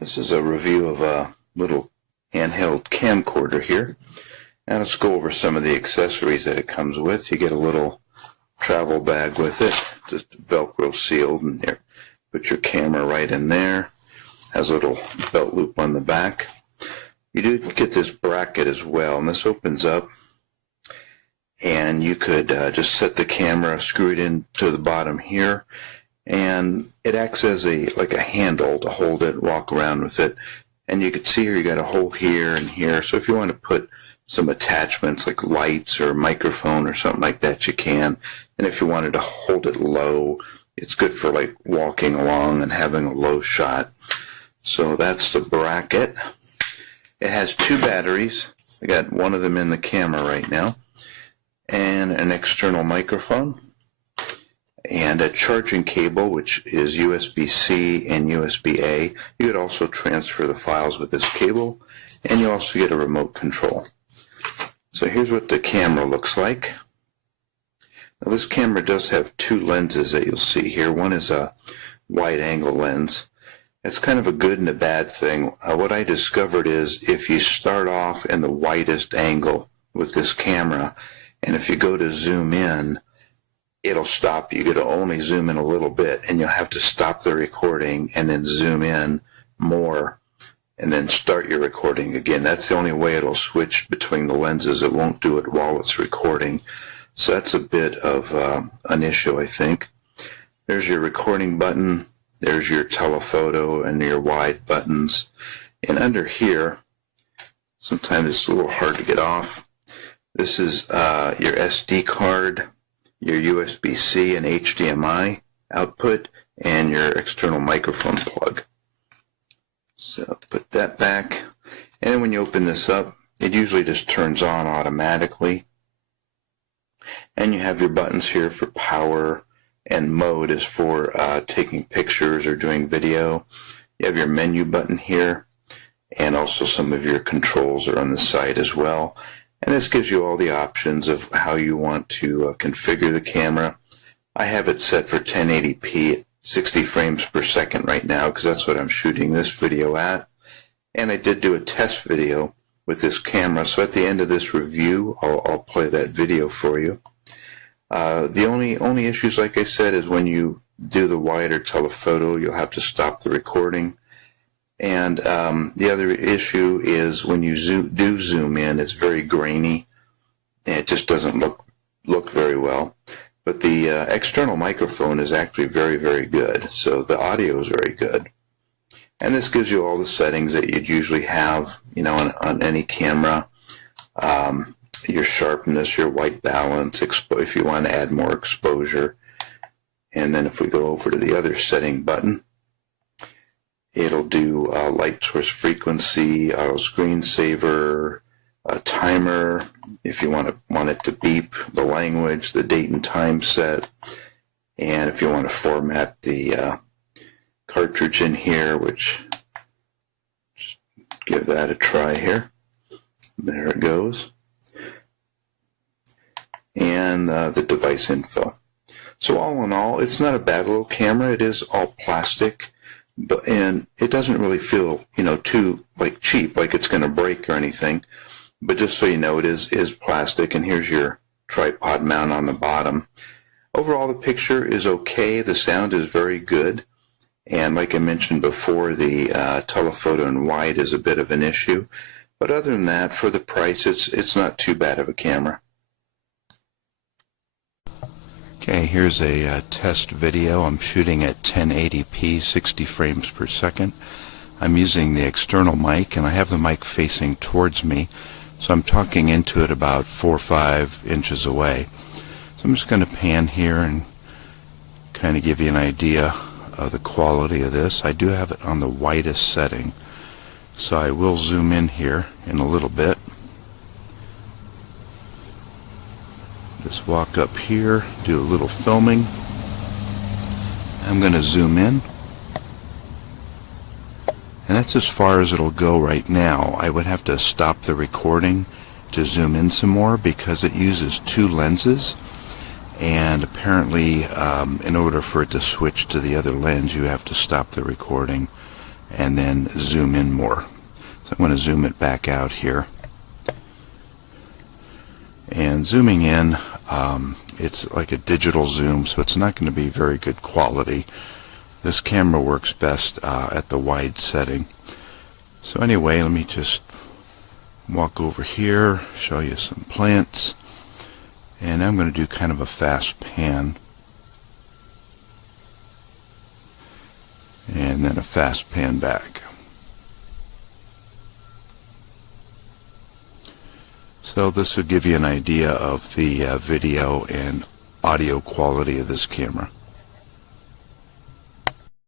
This is a review of a little handheld camcorder here. And let's go over some of the accessories that it comes with. You get a little travel bag with it, just Velcro sealed, and there, put your camera right in there. Has a little belt loop on the back. You do get this bracket as well, and this opens up, and you could just set the camera, screw it into the bottom here, and it acts as like a handle to hold it, walk around with it. And you can see here you got a hole here and here, so if you want to put some attachments like lights or a microphone or something like that, you can. And if you wanted to hold it low, it's good for like walking along and having a low shot. So that's the bracket. It has two batteries. I got one of them in the camera right now, and an external microphone, and a charging cable, which is USB-C and USB-A. You could also transfer the files with this cable, and you also get a remote control. So here's what the camera looks like. Now this camera does have two lenses that you'll see here. One is a wide-angle lens. It's kind of a good and a bad thing. What I discovered is if you start off in the widest angle with this camera, and if you go to zoom in, it'll stop you. You'll only zoom in a little bit, and you'll have to stop the recording and then zoom in more and then start your recording again. That's the only way it'll switch between the lenses. It won't do it while it's recording. So that's a bit of an issue, I think. There's your recording button. There's your telephoto and your wide buttons. And under here, sometimes it's a little hard to get off. This is your SD card, your USB-C and HDMI output, and your external microphone plug. So put that back, and then when you open this up, it usually just turns on automatically. And you have your buttons here for power, and mode is for taking pictures or doing video. You have your menu button here, and also some of your controls are on the side as well. And this gives you all the options of how you want to configure the camera. I have it set for 1080p at 60 frames per second right now, because that's what I'm shooting this video at. And I did do a test video with this camera, so at the end of this review, I'll play that video for you. The only issues, like I said, is when you do the wider telephoto, you'll have to stop the recording. And the other issue is when you do zoom in, it's very grainy, and it just doesn't look very well. But the external microphone is actually very, very good, so the audio is very good. And this gives you all the settings that you'd usually have, you know, on any camera. Your sharpness, your white balance, if you want to add more exposure. And then if we go over to the other setting button, it'll do light source frequency, auto screensaver, a timer, if you want it to beep, the language, the date and time set, and if you want to format the cartridge in here, which, just give that a try here. There it goes. And the device info. So all in all, it's not a bad little camera. It is all plastic, and it doesn't really feel, you know, too like cheap, like it's going to break or anything. But just so you know, it is plastic, and here's your tripod mount on the bottom. Overall, the picture is okay. The sound is very good, and like I mentioned before, the telephoto and wide is a bit of an issue. But other than that, for the price, it's not too bad of a camera. Okay, here's a test video. I'm shooting at 1080p, 60 frames per second. I'm using the external mic, and I have the mic facing towards me, so I'm talking into it about 4 or 5 inches away. So I'm just going to pan here and kind of give you an idea of the quality of this. I do have it on the widest setting, so I will zoom in here in a little bit. Just walk up here, do a little filming. I'm going to zoom in, and that's as far as it'll go right now. I would have to stop the recording to zoom in some more because it uses 2 lenses, and apparently in order for it to switch to the other lens, you have to stop the recording and then zoom in more. So I'm going to zoom it back out here. And zooming in, it's like a digital zoom, so it's not going to be very good quality. This camera works best at the wide setting. So anyway, let me just walk over here, show you some plants, and I'm going to do kind of a fast pan, and then a fast pan back. So this will give you an idea of the video and audio quality of this camera.